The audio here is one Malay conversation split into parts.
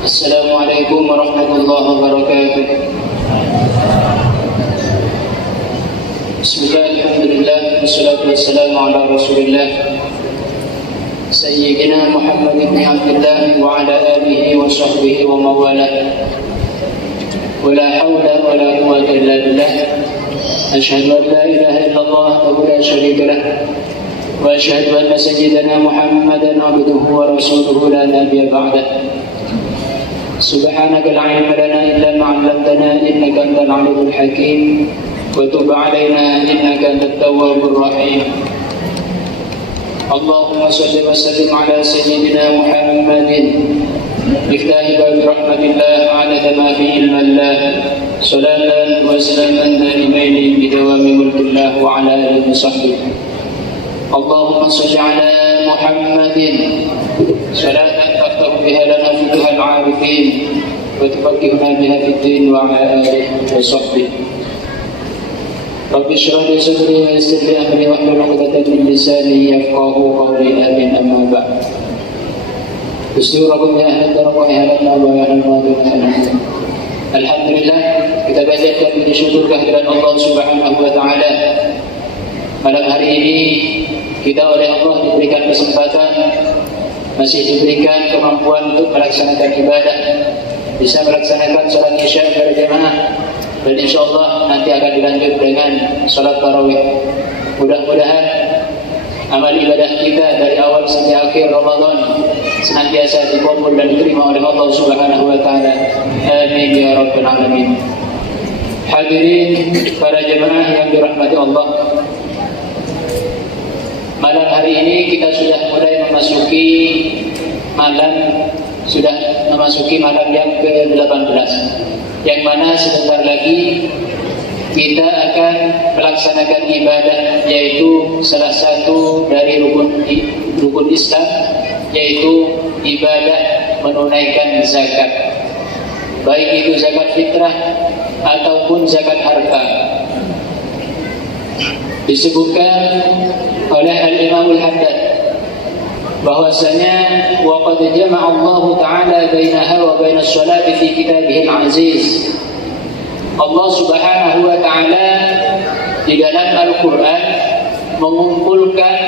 Assalamualaikum warahmatullahi wabarakatuh. Bismillah, alhamdulillah, wassalatu wassalamu ala rasulillah Sayyidina Muhammad ibn Abdullah wa ala alihi wa sahbihi wa mawalah. Wa la hawla wa la quwwata illa billah. Ashhadu an la ilaha illallah wa la syarika lah. Wa ashhadu anna sayyidina Muhammadan abduhu wa rasuluhu la nabiyya ba'dah. Subhanaka la ilma lana illa ma 'allamtana innaka antal 'alimul hakim wa tub 'alaina innaka antat tawwabur rahim. Allahumma shalli wa sallim ala sayyidina Muhammadin miftahi bab rahmatillah 'ala ma fi ilmallah salatan wa salaman daimain bi dawami mulkillah wa 'ala alihi wa sahbihi. Allahumma shalli ala Muhammadin salatan تفتح بها لنا فتوح العارفين وتفقهنا بها في الدين وعلى آله وصحبه. رب اشرح لي صدري ويسر لي أمري واحلل عقدة من لساني يفقهوا قولي آمين. أما بعد. Bismillahirrahmanirrahim. Ya ahli darah ya ahli wa ya ahli. Alhamdulillah, kita panjatkan puji syukur kehadiran Allah Subhanahu wa taala. Malam hari ini kita oleh Allah diberikan kesempatan, masih diberikan kemampuan untuk melaksanakan ibadah, bisa melaksanakan salat isya berjamaah, dan insyaallah nanti akan dilanjut dengan salat tarawih. Mudah-mudahan amal ibadah kita dari awal sampai akhir Ramadan senantiasa dikabul dan diterima oleh Allah Subhanahu wa taala. Amin ya rabbal alamin. Hadirin para jemaah yang dirahmati Allah, malam hari ini kita sudah mulai memasuki malam yang ke-18, yang mana sebentar lagi kita akan melaksanakan ibadah, yaitu salah satu dari rukun Islam, yaitu ibadah menunaikan zakat, baik itu zakat fitrah ataupun zakat harta. Disebutkan oleh Al-Imam Al-Haddad bahwasanya waqad jama'a Allah Ta'ala bainaha wa bainas salati fi kitabihil aziz. Allah Subhanahu wa taala di dalam Al-Qur'an mengumpulkan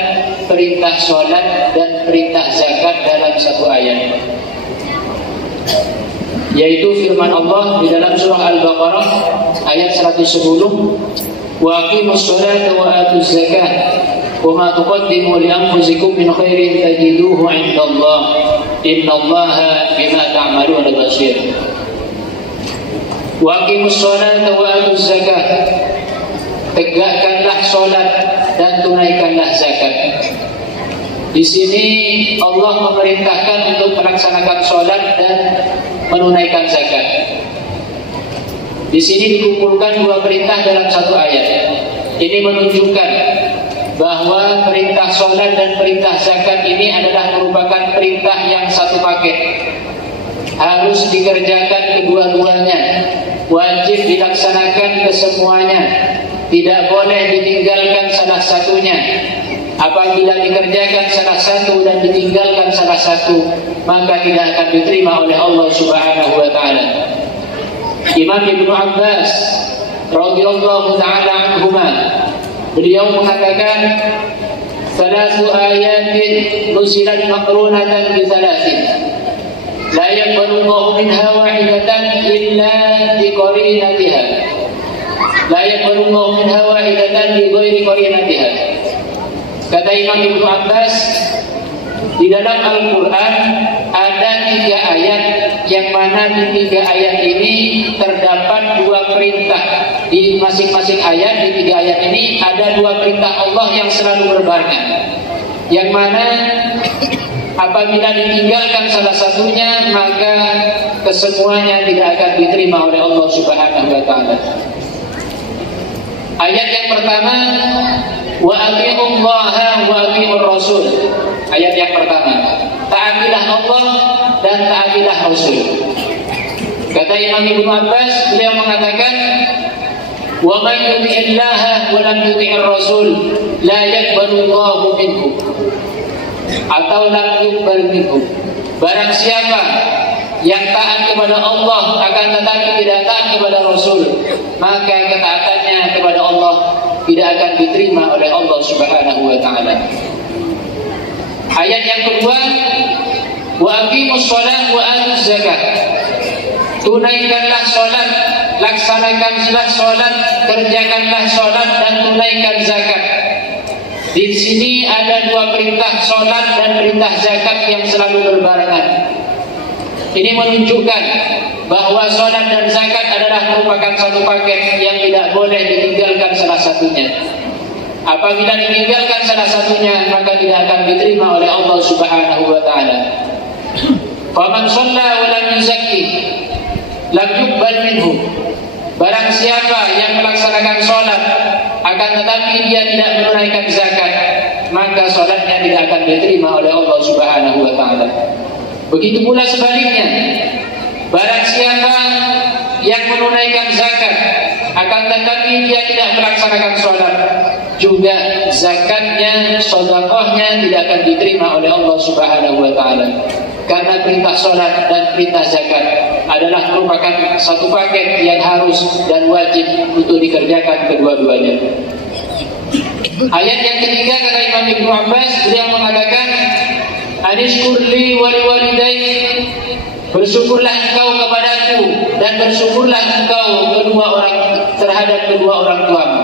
perintah salat dan perintah zakat dalam satu ayat, yaitu firman Allah di dalam surah Al-Baqarah ayat 110, wa aqimus salata wa atuz zakah wa ma tuqaddimu li anfusikum min khairin tajiduhu 'indallah innallaha bima ta'maluna basir. Wa aqimus salata wa atuz zakah, tegakkanlah salat dan tunaikanlah zakat. Di sini Allah memerintahkan untuk melaksanakan salat dan menunaikan zakat. Di sini dikumpulkan dua perintah dalam satu ayat. Ini menunjukkan bahwa perintah salat dan perintah zakat ini adalah merupakan perintah yang satu paket. Harus dikerjakan kedua-duanya, wajib dilaksanakan kesemuanya, tidak boleh ditinggalkan salah satunya. Apabila dikerjakan salah satu dan ditinggalkan salah satu, maka tidak akan diterima oleh Allah Subhanahu wa taala. Imam Ibnu Abbas radhiyallahu taala anhuma, beliau mengatakan, "Salasu ayatin nuzilat maqrunatan bi thalathin, la yaqbalu Allahu minha wahidatan illa bi qarinatiha. La yaqbalu Allahu minha wahidatan bi ghairi qarinatiha." Kata Imam Ibnu Abbas, di dalam Al-Quran ada 3 ayat, yang mana di 3 ayat ini terdapat 2 perintah. Di masing-masing ayat, di 3 ayat ini ada 2 perintah Allah yang selalu berbarengan, yang mana apabila ditinggalkan salah satunya, maka kesemuanya tidak akan diterima oleh Allah Subhanahu wa taala. Ayat yang pertama, wa atiiullaha wa atiiur rasul. Ayat yang pertama, taatilah Allah dan taatilah Rasul. Kata Imam Ibnu Abbas, beliau mengatakan, wa man yuti'illaha wa lam yuti'ir rasul la yaqbalu Allahu minhu, atau lam yuqbal minhu. Barang siapa yang taat kepada Allah akan tetapi tidak taat kepada Rasul, maka ketaatannya kepada Allah tidak akan diterima oleh Allah Subhanahu wa taala. Ayat yang kedua, wa aqimus shalah wa atuz zakat. Tunaikanlah salat, laksanakanlah salat, kerjakanlah salat dan tunaikan zakat. Di sini ada dua perintah salat dan perintah zakat yang selalu berbarengan. Ini menunjukkan bahwa salat dan zakat adalah merupakan satu paket yang tidak boleh ditinggalkan salah satunya. Apabila ditinggalkan salah satunya, maka tidak akan diterima oleh Allah Subhanahu wa taala. Faman shalla wa lam yuzakki lam yuqbal minhu. Barang siapa yang melaksanakan salat akan tetapi dia tidak menunaikan zakat, maka salatnya tidak akan diterima oleh Allah Subhanahu wa taala. Begitu pula sebaliknya, barang siapa yang menunaikan zakat akan tetapi dia tidak melaksanakan salat, juga zakatnya, sedekahnya tidak akan diterima oleh Allah Subhanahu wa taala. Karena perintah salat dan perintah zakat adalah merupakan satu paket yang harus dan wajib untuk dikerjakan kedua-duanya. Ayat yang ketiga kata Imam Ibnu Abbas, beliau mengatakan, Anishkurli wali walidayk, bersyukurlah engkau kepadaku dan bersyukurlah engkau terhadap kedua orang tuamu.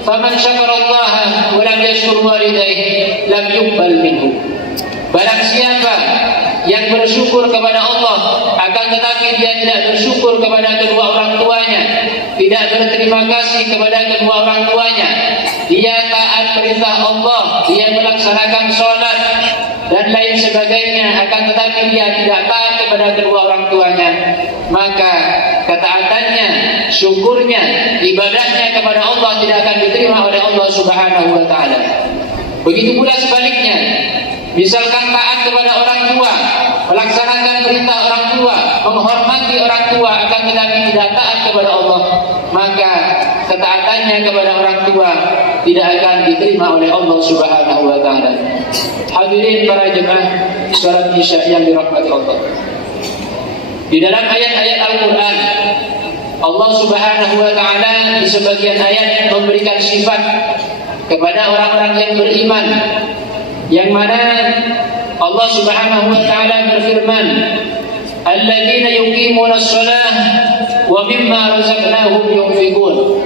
Faman syakarallaha wa lam yashkur walidayhi lam yuqbal minhu. Barang siapa yang bersyukur kepada Allah akan tetapi dia tidak bersyukur kepada kedua orang tuanya, tidak berterima kasih kepada kedua orang tuanya, dia taat perintah Allah, dia melaksanakan sholat dan lain sebagainya, akan tetapi dia tidak taat kepada kedua orang tuanya, maka ketaatannya, syukurnya, ibadahnya kepada Allah tidak akan diterima oleh Allah Subhanahu wa taala. Begitu pula sebaliknya, misalkan taat kepada orang tua, melaksanakan perintah orang tua, menghormati orang tua, akan tetapi tidak taat kepada Allah, maka ketaatannya kepada orang tua tidak akan diterima oleh Allah Subhanahu wa taala. Hadirin para jemaah salat Isya yang dirahmati Allah. Di dalam ayat-ayat Al-Qur'an, Allah Subhanahu wa taala di sebagian ayat memberikan sifat kepada orang-orang yang beriman, yang mana Allah Subhanahu wa taala berfirman, alladzina yuqimunas shalah wa mimma razaqnahum yunfiqun.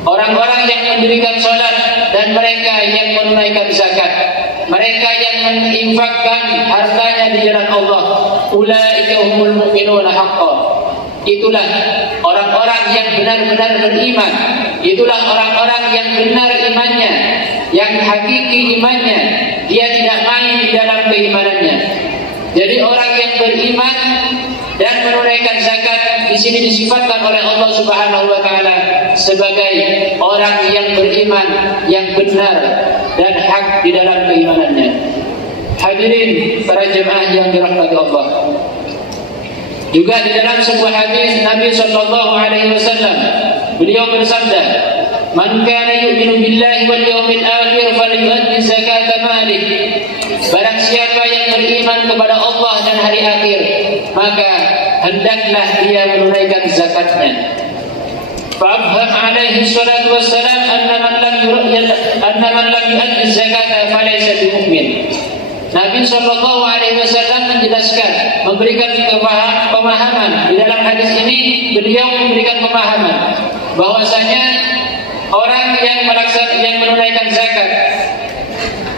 Orang-orang yang mendirikan salat dan mereka yang menunaikan zakat, mereka yang menginfakkan hartanya di jalan Allah, ulaika humul mu'minuna haqqan. Itulah orang-orang yang benar-benar beriman. Itulah orang-orang yang benar imannya, yang hakiki imannya. Dia tidak main di dalam keimanannya. Jadi orang yang beriman dan menunaikan zakat di sini disifatkan oleh Allah Subhanahu wa taala sebagai orang yang beriman, yang benar dan hak di dalam keimanannya. Hadirin para jemaah yang dirahmati Allah. Juga di dalam sebuah hadis Nabi sallallahu alaihi wasallam beliau bersabda, "Man kana yu'minu billahi wal yawmil akhir falyu'addi zakata malihi." Barang siapa yang beriman kepada Allah dan hari akhir, maka hendaklah dia menunaikan zakatnya. Fa'abham alaihi salatu wassalam anna man lam yu'addi zakata falaysa bimu'min. Nabi sallallahu alaihi wasallam menjelaskan, memberikan pemahaman. Di dalam hadis ini beliau memberikan pemahaman bahwasanya orang yang menunaikan zakat,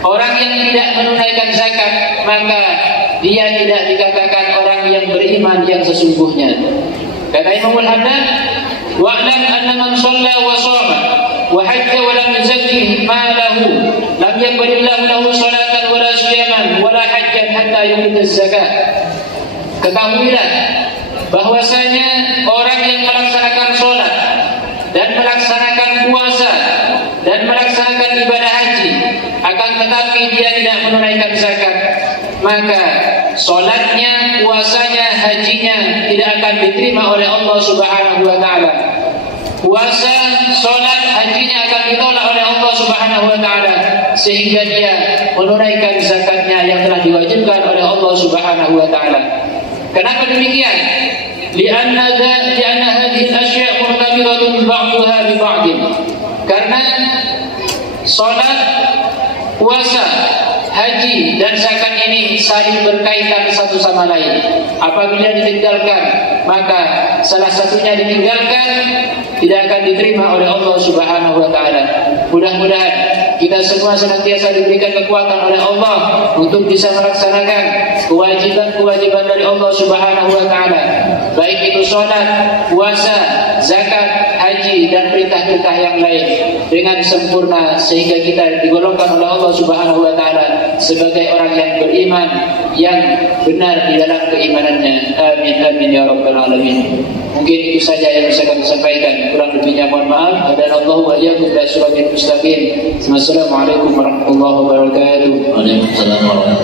orang yang tidak menunaikan zakat, maka dia tidak dikatakan orang yang beriman yang sesungguhnya. Kata Imam Al-Haddad, wa'lam anna man shalla wa shama wa hajja wa lam yuzakki malahu lam yaqbalillahu lahu salatan wa la siyaman wa la hajjan hatta yu'ti az-zakat. Ketahuilah bahwasanya orang yang melaksanakan salat dan melaksanakan puasa dan melaksanakan ibadah haji, akan tetapi dia tidak menunaikan zakat, maka salatnya, puasanya, hajinya tidak akan diterima oleh Allah Subhanahu wa taala. Puasa, salat, hajinya akan ditolak oleh Allah Subhanahu wa taala sehingga dia menunaikan zakatnya yang telah diwajibkan oleh Allah Subhanahu wa taala. Kenapa demikian? Lianna hadhihi al-ashya' murtabitatun ba'daha bi ba'din. Karena salat, puasa, haji dan zakat ini saling berkaitan satu sama lain. Apabila ditinggalkan, maka salah satunya ditinggalkan, tidak akan diterima oleh Allah Subhanahu wa taala. Mudah-mudahan kita semua senantiasa diberikan kekuatan oleh Allah untuk bisa melaksanakan kewajiban-kewajiban dari Allah Subhanahu wa taala, baik itu salat, puasa, zakat, haji dan perintah-perintah yang lain dengan sempurna, sehingga kita digolongkan oleh Allah Subhanahu wa taala sebagai orang yang beriman yang benar di dalam keimanannya. Amin amin ya rabbal alamin. Mungkin itu saja yang bisa kami sampaikan, kurang lebihnya mohon maaf. Hadanallahu wa iyyakum ila siratal mustaqim. Wassalamualaikum warahmatullahi wabarakatuh. Waalaikumsalam warahmatullahi wabarakatuh.